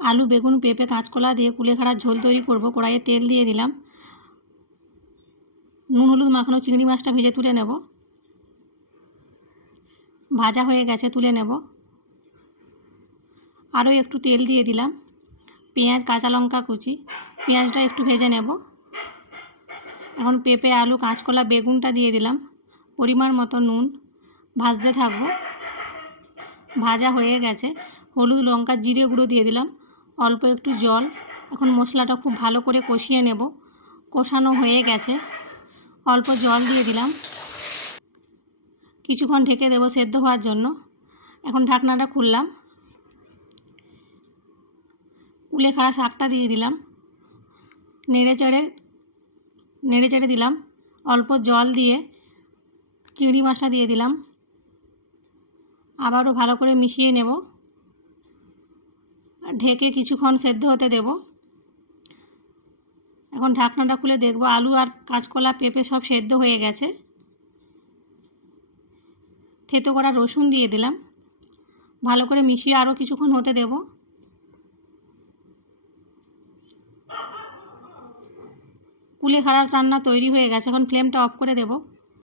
আলু, বেগুন, পেঁপে, কাঁচকলা দিয়ে কুলেখাড়ার ঝোল তৈরি করব। কড়াইয়ে তেল দিয়ে দিলাম। নুন, হলুদ, মাখানো চিংড়ি মাছটা ভেজে তুলে নেব। ভাজা হয়ে গেছে, তুলে নেব। আরও একটু তেল দিয়ে দিলাম। পেঁয়াজ, কাঁচা লঙ্কা কুচি, পেঁয়াজটা একটু ভেজে নেব। এখন পেঁপে, আলু, কাঁচকলা, বেগুনটা দিয়ে দিলাম। পরিমাণ মতো নুন ভাজতে থাকব। ভাজা হয়ে গেছে। হলুদ, লঙ্কা, জিরে গুঁড়ো দিয়ে দিলাম। অল্প একটু জল। এখন মশলাটা খুব ভালো করে কষিয়ে নেব। কষানো হয়ে গেছে। অল্প জল দিয়ে দিলাম। কিছুক্ষণ ঢেকে দেবো সেদ্ধ হওয়ার জন্য। এখন ঢাকনাটা খুললাম। কুলেখাড়া শাকটা দিয়ে দিলাম। নেড়ে চেড়ে নেড়ে চেড়ে দিলাম। অল্প জল দিয়ে চিংড়ি মাছটা দিয়ে দিলাম। আবারও ভালো করে মিশিয়ে নেব। ঢেকে কিছুক্ষণ সেদ্ধ হতে দেব। এখন ঢাকনাটা খুলে দেখব, আলু আর কাঁচকলা, পেঁপে সব সেদ্ধ হয়ে গেছে। থেতো করা রসুন দিয়ে দিলাম। ভালো করে মিশিয়ে আরও কিছুক্ষণ হতে দেব। কুলেখাড়ার রান্না তৈরি হয়ে গেছে, এখন ফ্লেমটা অফ করে দেবো।